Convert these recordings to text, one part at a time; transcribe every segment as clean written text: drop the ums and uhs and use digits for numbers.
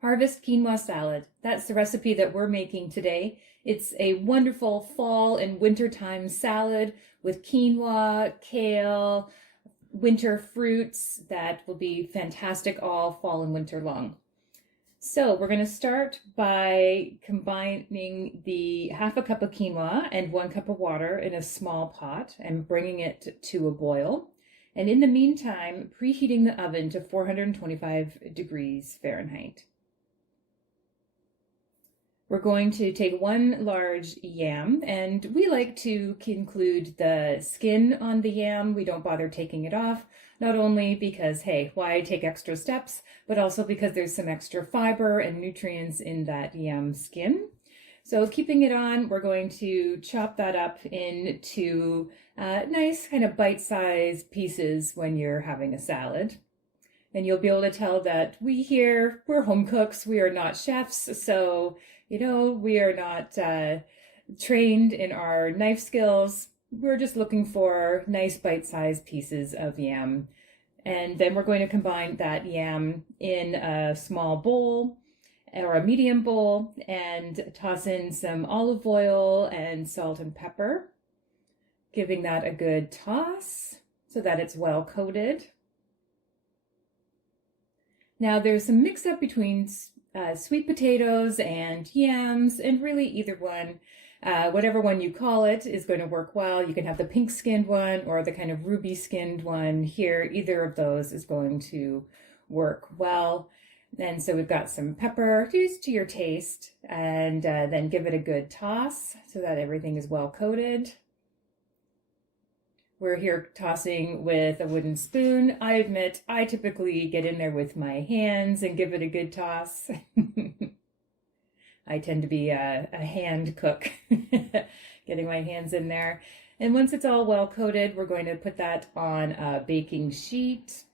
Harvest Quinoa Salad. That's the recipe that we're making today. It's a wonderful fall and wintertime salad with quinoa, kale, winter fruits that will be fantastic all fall and winter long. So we're going to start by combining the half a cup of quinoa and 1 cup of water in a small pot and bringing it to a boil. And in the meantime, preheating the oven to 425 degrees Fahrenheit. We're going to take 1 large yam, and we like to include the skin on the yam. We don't bother taking it off, not only because, hey, why take extra steps, but also because there's some extra fiber and nutrients in that yam skin. So keeping it on, we're going to chop that up into nice kind of bite-sized pieces when you're having a salad. And you'll be able to tell that we're home cooks, we are not chefs, so we are not trained in our knife skills. We're just looking for nice bite-sized pieces of yam. And then we're going to combine that yam in a small bowl or a medium bowl and toss in some olive oil and salt and pepper, giving that a good toss so that it's well coated. Now there's some mix up between sweet potatoes and yams, and really either one, whatever one you call it is going to work well. You can have the pink skinned one or the kind of ruby skinned one here. Either of those is going to work well. And so we've got some pepper just to your taste, and then give it a good toss so that everything is well coated. We're here tossing with a wooden spoon. I admit I typically get in there with my hands and give it a good toss. I tend to be a hand cook, getting my hands in there. And once it's all well coated, we're going to put that on a baking sheet.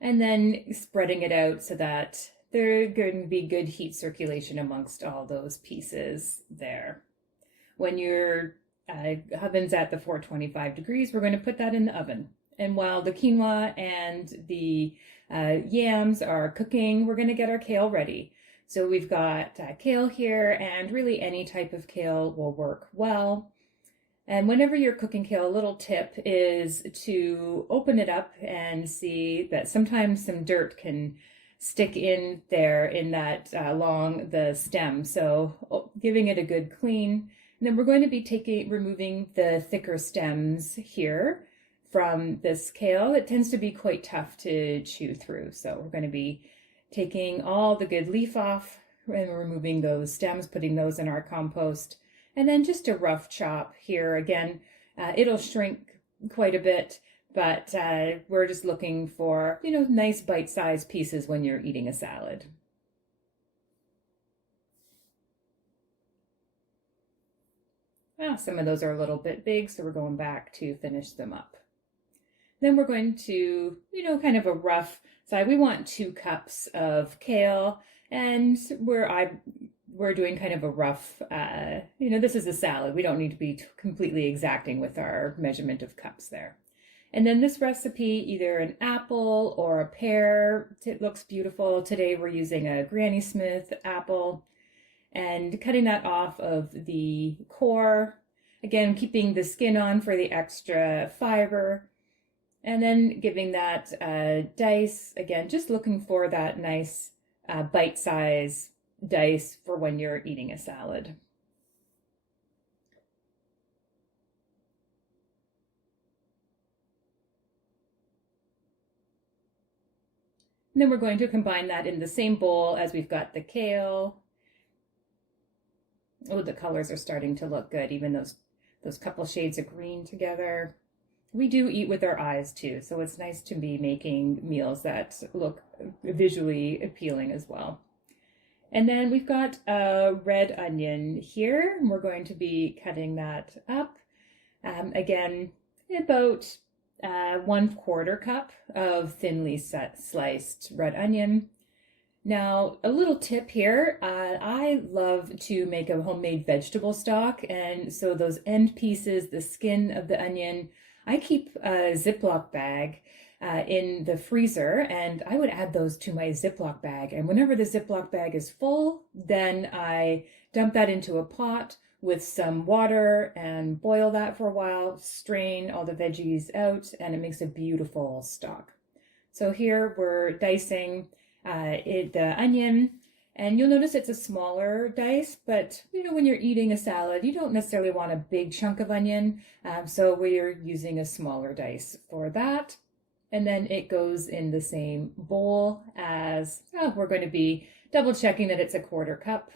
And then spreading it out so that there's going to be good heat circulation amongst all those pieces there. When your oven's at the 425 degrees, we're going to put that in the oven. And while the quinoa and the yams are cooking, we're going to get our kale ready. So we've got kale here, and really any type of kale will work well. And whenever you're cooking kale, a little tip is to open it up and see that sometimes some dirt can stick in there in that along the stem. So giving it a good clean. And then we're going to be removing the thicker stems here from this kale. It tends to be quite tough to chew through. So we're going to be taking all the good leaf off and removing those stems, putting those in our compost. And then just a rough chop here. Again, it'll shrink quite a bit, but we're just looking for, nice bite-sized pieces when you're eating a salad. Well, some of those are a little bit big, so we're going back to finish them up. Then we're going to, kind of a rough side. We want 2 cups of kale, and we're doing kind of a rough, this is a salad. We don't need to be completely exacting with our measurement of cups there. And then this recipe, either an apple or a pear, it looks beautiful. Today we're using a Granny Smith apple. And cutting that off of the core, again, keeping the skin on for the extra fiber, and then giving that dice, again, just looking for that nice bite-size dice for when you're eating a salad. And then we're going to combine that in the same bowl as we've got the kale. Oh, the colors are starting to look good, even those couple shades of green together. We do eat with our eyes too, so it's nice to be making meals that look visually appealing as well. And then we've got a red onion here, and we're going to be cutting that up. Again, about 1/4 cup of thinly sliced red onion. Now, a little tip here, I love to make a homemade vegetable stock, and so those end pieces, the skin of the onion, I keep a Ziploc bag in the freezer, and I would add those to my Ziploc bag. And whenever the Ziploc bag is full, then I dump that into a pot with some water and boil that for a while, strain all the veggies out, and it makes a beautiful stock. So here we're dicing the onion, and you'll notice it's a smaller dice, but when you're eating a salad, you don't necessarily want a big chunk of onion, so we're using a smaller dice for that. And then it goes in the same bowl as, we're going to be double checking that it's a 1/4 cup.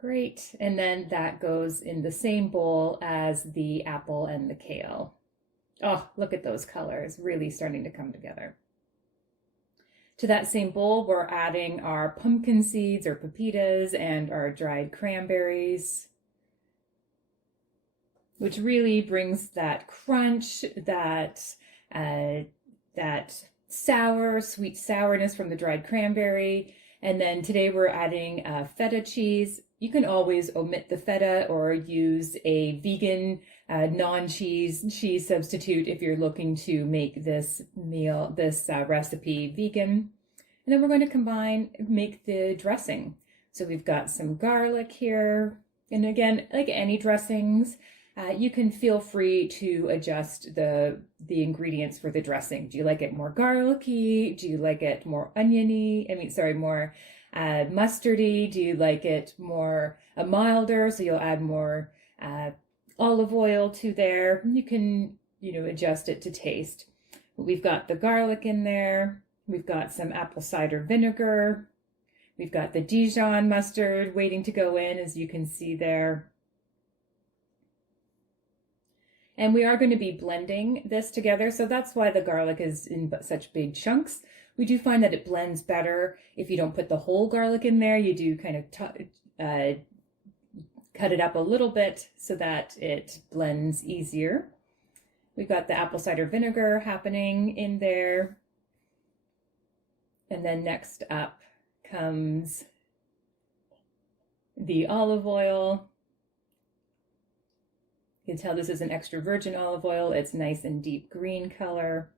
Great, and then that goes in the same bowl as the apple and the kale. Oh, look at those colors, really starting to come together. To that same bowl, we're adding our pumpkin seeds or pepitas and our dried cranberries, which really brings that crunch, that sweet sourness from the dried cranberry. And then today we're adding feta cheese. You can always omit the feta or use a vegan non-cheese substitute if you're looking to make this recipe vegan. And then we're going to make the dressing. So we've got some garlic here. And again, like any dressings, you can feel free to adjust the ingredients for the dressing. Do you like it more garlicky? Do you like it more oniony? More mustardy? Do you like it more milder? So you'll add more olive oil to there. You can, adjust it to taste. We've got the garlic in there. We've got some apple cider vinegar. We've got the Dijon mustard waiting to go in, as you can see there. And we are going to be blending this together, so that's why the garlic is in such big chunks. We do find that it blends better if you don't put the whole garlic in there. You do kind of cut it up a little bit so that it blends easier. We've got the apple cider vinegar happening in there. And then next up comes the olive oil. You can tell this is an extra virgin olive oil. It's nice and deep green color.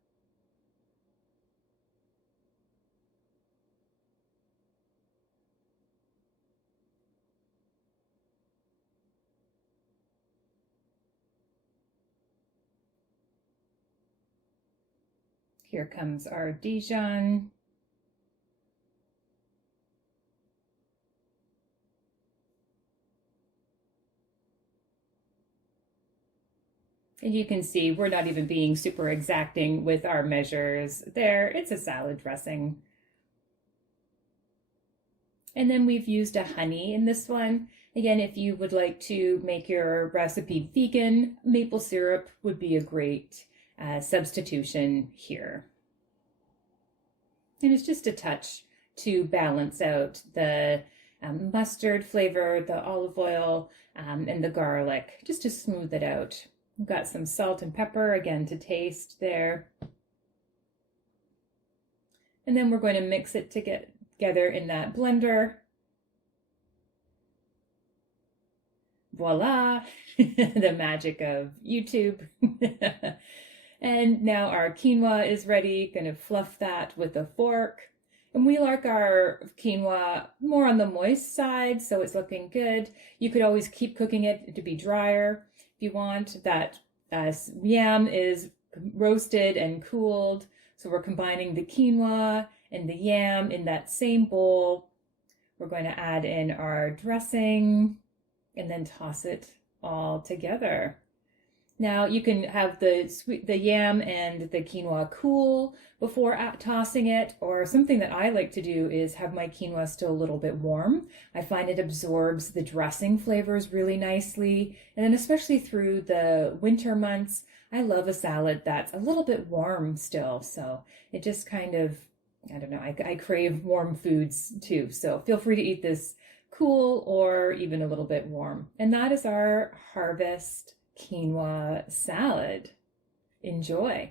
Here comes our Dijon. And you can see we're not even being super exacting with our measures there. It's a salad dressing. And then we've used a honey in this one. Again, if you would like to make your recipe vegan, maple syrup would be a great substitution here. And it's just a touch to balance out the mustard flavor, the olive oil, and the garlic, just to smooth it out. We've got some salt and pepper, again, to taste there. And then we're going to mix it together in that blender. Voila, the magic of YouTube. And now our quinoa is ready. Going to fluff that with a fork. And we like our quinoa more on the moist side, so it's looking good. You could always keep cooking it to be drier if you want. That yam is roasted and cooled, so we're combining the quinoa and the yam in that same bowl. We're going to add in our dressing and then toss it all together. Now you can have the yam and the quinoa cool before tossing it, or something that I like to do is have my quinoa still a little bit warm. I find it absorbs the dressing flavors really nicely, and then especially through the winter months, I love a salad that's a little bit warm still. So it just kind of, I don't know, I crave warm foods too. So feel free to eat this cool or even a little bit warm. And that is our Harvest Quinoa Salad. Enjoy.